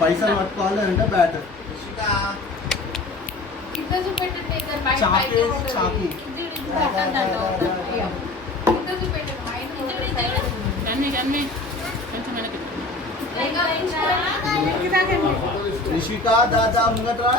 పైసలు పట్టుకోవాలి అంటే బ్యాటర్ చాకు చాకు రిషిక దాదా ముంగట్రా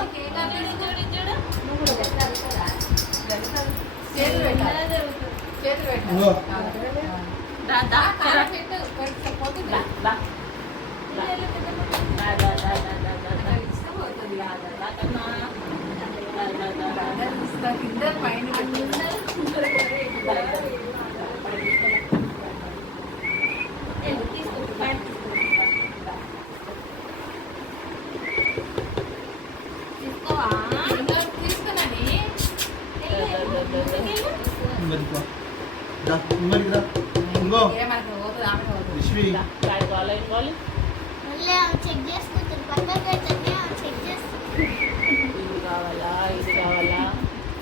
చెక్ చేసుకుంటారు పక్కన పెట్టండి చెక్ చేస్తారు ఇది కావాలా ఇది కావాలా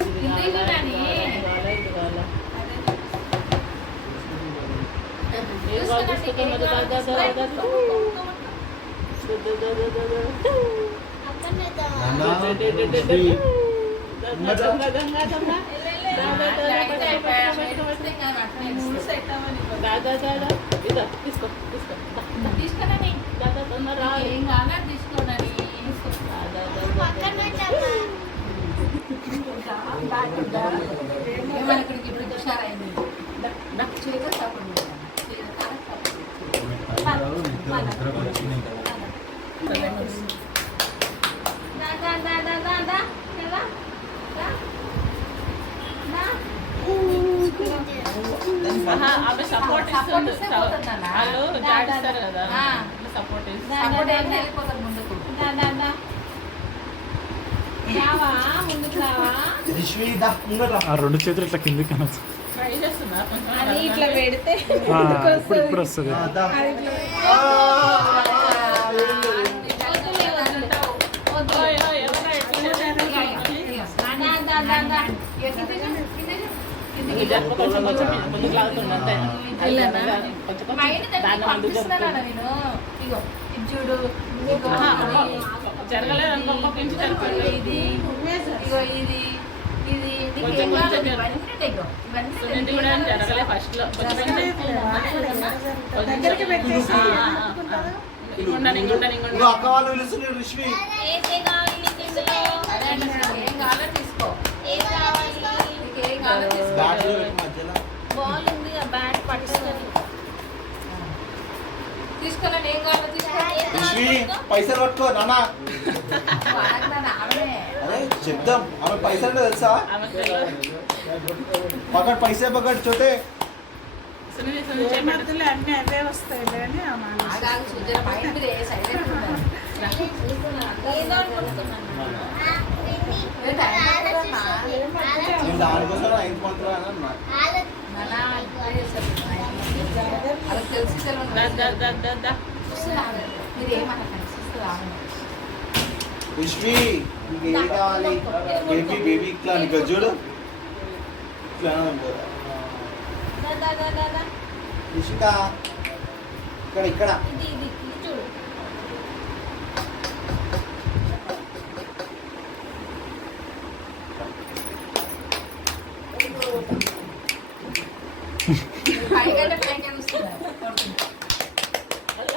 ఇది కావాలా ఇది కావాలా ఇది కావాలా తీసుకో తీసుకుని ఏం కావాలా తీసుకోండి ఇక్కడికి ఇప్పుడు హుషారైంది చేయక తప్పదు ఆమె సపోర్ట్ ఇస్తుంది వాళ్ళు జాడిస్తారు కదా సపోర్ట్ వెళ్ళిపోతారు ముందుకు ఆ రెండు చేతులు ఇట్లా కిందికి అనొచ్చు. ట్రై చేస్తున్నా అది ఇట్లా పెడితే ఇప్పుడు వస్తుంది. కొంచెం కొంచెం ముందుకు లాగుతున్నా అంతే చూడు జరగలేదు అనుకో నుంచి జరుగుతుంది ఇది ఇగో ఇది ఇది కొంచెం కొంచెం ఇది కూడా జరగలేదు ఫస్ట్ లో అక్క వాళ్ళు పిలుస్తున్నారు రిషి ఏం కావాలో తీసుకో బాల్ ఉంది బ్యాట్ పట్టుకొని తీసుకోవాలని ఏం కావాలో రిషి పైసలు పట్టుకో నాన్న అరే చెప్దాం ఆమె పైసలు అంటే తెలుసా పకడ్ పైసే పకడ్ చోటే అన్ని అవే వస్తాయి కానీ నేను దానికోసం 9th month లో అన్నా విశ్వి ఇంకేం కావాలి బేబీ బేబీ ఇట్లా నీకు చూడు ఇట్లా విషిక ఇక్కడ ఇక్కడ చూడు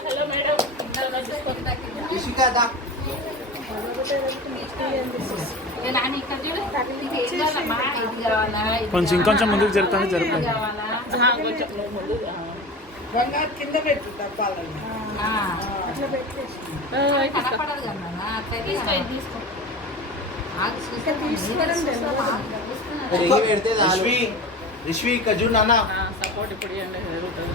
హలో మేడం విషిక దా కొంచెం ఇంకొంచెం ముందుకు జరుగుతుంది జరుగుతుంది. బంగారు కింద పెట్టు డబ్బాలలో రిష్వి కజు నాన్న సపోర్ట్ ఇప్పుడు జరుగుతుంది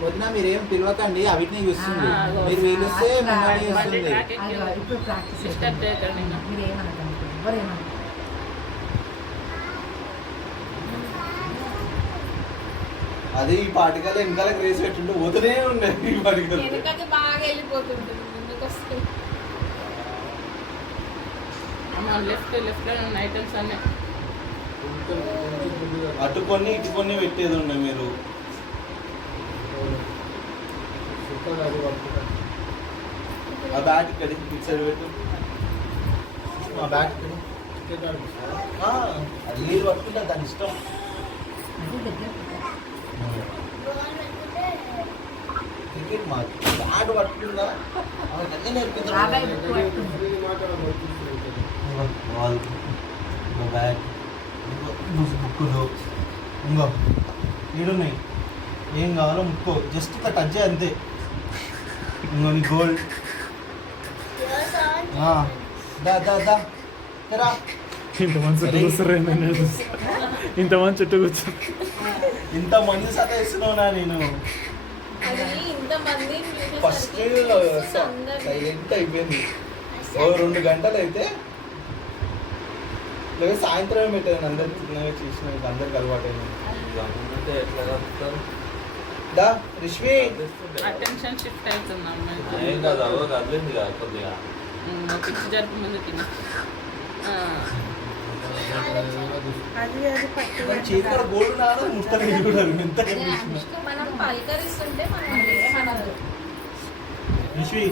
వదిన మీరేం పిలవకండి అవిటిని చూస్తుంది మీరు పిలిస్తే మిమ్మల్ని చూస్తుంది అది ఈ పాటికల్ వెనకాల రేస్ పెట్టుంటే పోతూనే ఉండే ఈ పాటికల్ బాగా వెళ్ళిపోతుంది లెఫ్ట్ లెఫ్ట్ లో ఉన్న ఐటమ్స్ అన్నీ అటు కొన్ని ఇటు కొన్ని పెట్టేది ఉండే మీరు. ఆ బ్యాట్ ఇక్కడ ఇటు సైడ్ పెట్టు. ఆ బ్యాట్ ఇక్కడ. అది నీళ్ళు పట్టుకుంటే దాని ఇష్టం. క్రికెట్ మా బ్యాట్ పట్టుకుందా అన్నీ నేర్పిద్దాం. బాల్ బ్యాట్ బుక్కులు ఇంకో ఈడున్నాయి. ఏం కావాలో ముక్కో జస్ట్ ఇట్లా టచ్ చేయి అంతే. ఇంకో నీ గోల్డ్. దా దా దా రా. ఇంతమంది చుట్టూ కూర్చున్నారు. ఇంతమంది చుట్టూ కూర్చొని ఇంతమంది సతాయిస్తున్నావునా నేను. ఫస్ట్ సైలెంట్ అయిపోయింది. ఓ 2 గంటలు అయితే లేదా సాయంత్రం పెట్టాను. అందరు చిన్నగా చేసిన అందరికి అలవాటు అయింది. దా రిష్వి అటెన్షన్ షిఫ్ట్ అవుతున్నాం. ఏం కాదు అవ్వ కదిలింది కదా కొద్దిగా. పిచ్చి జరుపు ముందు తిని అది పట్టి చేతిలో గోల్డ్ నాడు ముక్కలు కూడా ఎంత మనం పలకరిస్తుంటే మనం ఏమనదు. రిష్వి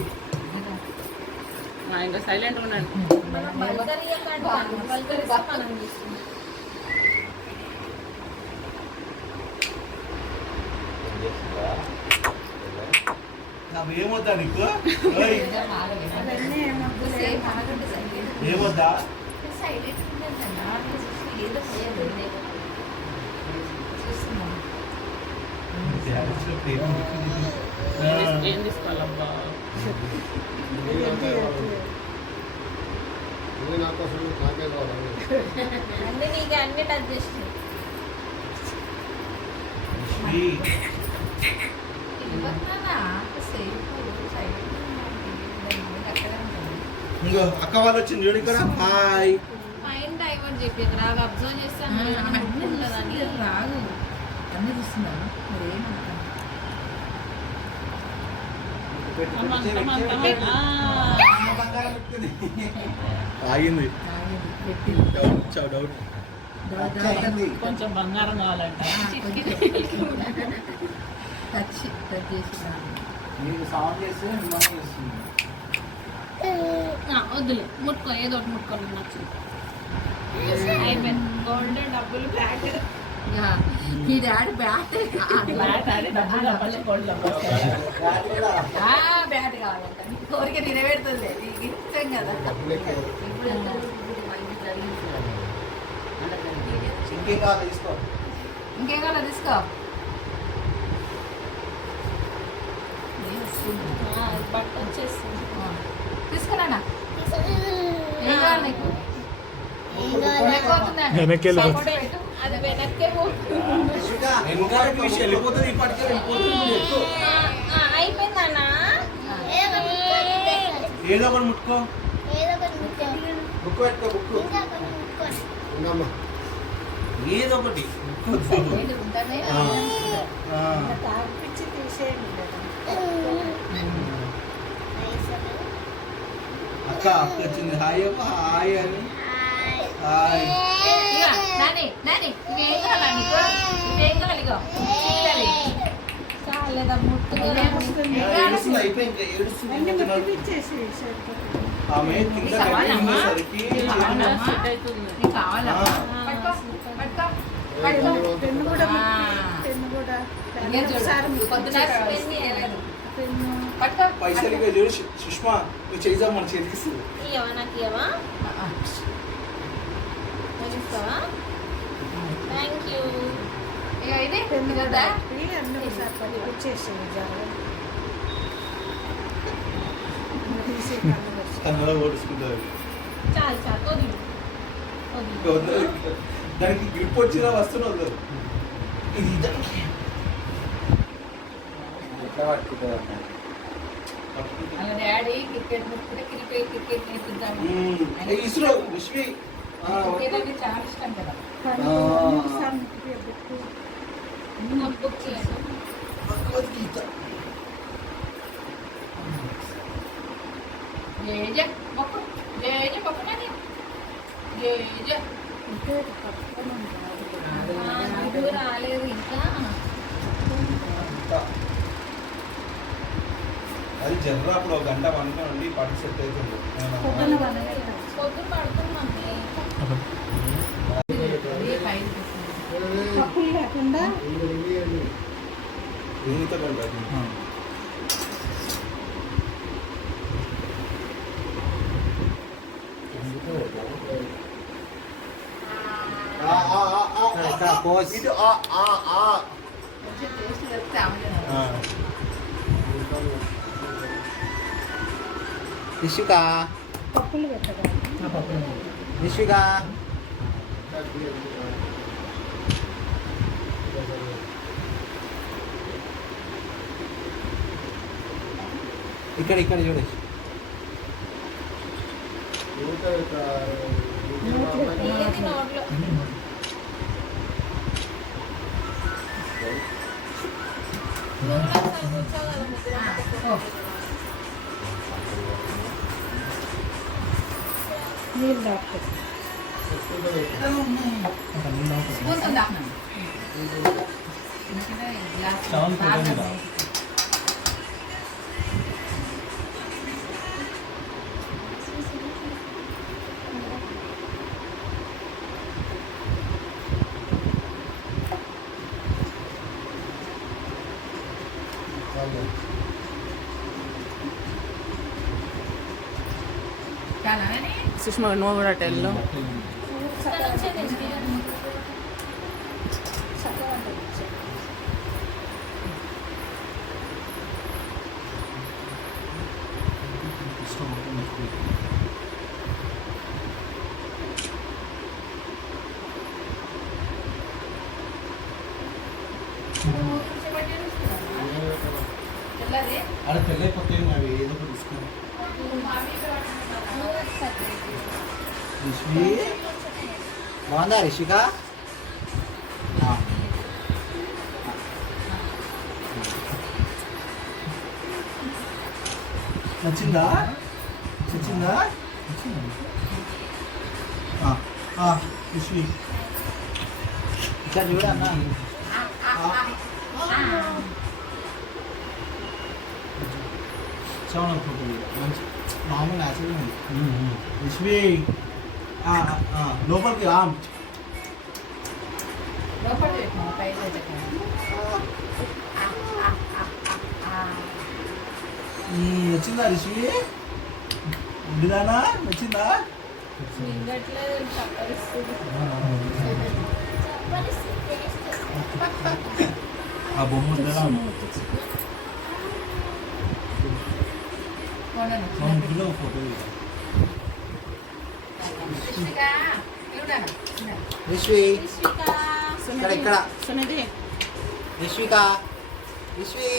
ఇంకా సైలెంట్ ఉండండి. మనం పలకరియకండి, పలకరిస్తే మనం చేస్తుంది. నాకు ఏమొద్దా నీకు? అవన్నీ ఏమొద్దా? సైలెంట్ ఏదో ఏం తీసుకోవాలబ్బా? అన్ని నీకు అన్ని టచ్ చేస్తుంది. ఇంకో అక్క వాళ్ళు వచ్చింది చూడు ఇక్కడ. హాయ్. మైండ్ డైవర్ట్ చెప్పేది రాగా అబ్జర్వ్ చేస్తాను. రాదు అన్నీ చూస్తున్నాను మరి ఏమంటాను. ఆగింది. డౌట్ కొంచెం బంగారం కావాలంట. టచ్ చేసి మీకు సౌండ్ చేస్తే మిమ్మల్ని చేస్తుంది. వద్దులే ముట్టుకో, ఏదో ఒకటి ముట్టుకోండి. నచ్చింది అయిపోయింది. గోల్డ్ డబ్బులు బ్యాగ్. మీ డాడీ బ్యాట్ బ్యాట్ కావాలంట. నీకు కోరిక నెరవేరుతుంది. నీకు ఇష్టం కదా. ఇంకేం కావాలి తీసుకో. ఇంకేం కావాలో తీసుకో. బట్ట వచ్చేస్తుంది. తీసుకురా. ఏం కావాలి నీకు? వెనక్కి వెళ్ళి అది వెనక్కే వెళ్ళిపోతుంది. ఇప్పటికే వెళ్ళిపోతుంది. అయిపోయిందన్నా. ఏదో ఒకటి ముట్టుకో. బుక్ పెట్టుకో. బుక్ ఏదో ఒకటి ఉంటానే తాగిపించి తీసేయండి కదా. అక్క అక్క వచ్చింది. హాయ్ అమ్మ. హాయ్ అని. హాయ్. చాలేదా ముట్టుగా ఏడుస్తుంది. అయిపోయింది. ఏడుస్తుంది. అన్ని ముట్టిపించేసి సరిపోతుంది. ఆమె కింద పెట్టేసరికి సెట్ అవుతుంది. నీకు కావాలా? పట్టుకో, పట్టుకో, పట్టుకో. పెన్ను కూడా పెన్ను కూడా పొద్దున పెన్ను పట్టుకో. పైసలు ఇక చూడు సుష్మా. నువ్వు చేద్దాం మన చేతికి ఇస్తుంది. ఇవ్వవా? నాకు ఇవ్వవా? ఇస్తావా? Thank you. ఇది పెన్ను కూడా కదా. పెట్టి అన్ని ఒకసారి పట్టిపించేసేయండి. తీసే కన్ను వచ్చి కన్నడ ఓడుచుకుంటారు. చాలు చాలు వదిలి దానికి గ్రిప్ వచ్చిన వస్తువులు వద్దు. ఇది ఎట్లా పట్టుకుంటారు? వాళ్ళ డాడీ క్రికెట్ ముట్టుకుంటే క్రికెట్ నేర్పిద్దాము. ఇస్రో విశ్వి క్రికెట్ అంటే చాలా ఇష్టం కదా. బుక్ చేయాలి. భగవద్గీత. జేజ మొక్కు, జేజ మొక్కునది, జేజ. పట్టుకొని జర్ర అప్పుడు ఒక గంట వండుకోండి పట్టు సెట్ అవుతుంది పొద్దున్న వండలేదు. పొద్దు పడుతుంది మమ్మీ. పప్పులు లేకుండా దీనితో కలిపి ఇటు కొంచెం టేస్ట్ చెప్తే ఆమె ఇషిక పప్పులు పెట్టగా ఇషిక ఇక్కడ ఇక్కడ చూడండి తీయది నోట్లో. నువ్వు కూడా ఒకసారి కూర్చోగలవు ముగ్గురం. నీళ్ళు డాక్టర్ స్పూన్తో దాకున్నాను ఎందుకంటే గ్లాస్ చాలు కదా. చాలా సుష్మా నువ్వు కూడా టెల్లో ఇక్కడ వచ్చేది మీరు. చక్కగా తెల్లది అక్కడ పెళ్ళైపోతే అవి ఏదో ఒకటి తీసుకుని రిషి బాగుందా రిషిక నచ్చిందా నచ్చిందా ఖుషి ఇక్కడ చూడన్నా చాలా మంచి మామూలు న్యాచురల్ ఉంది ఖుషి లోపలికి లోపల పెట్టినా పైన నచ్చిందా రిషి ఉండిదానా నచ్చిందా మింగట్లేదు, చప్పరిస్తుంది. చప్పరిస్తుంది taste. ఆ బొమ్మ ఉందా ఫోటో రిష్వి రిషిక. ఇక్కడ ఇక్కడ సునిధి రిష్విక రిష్వి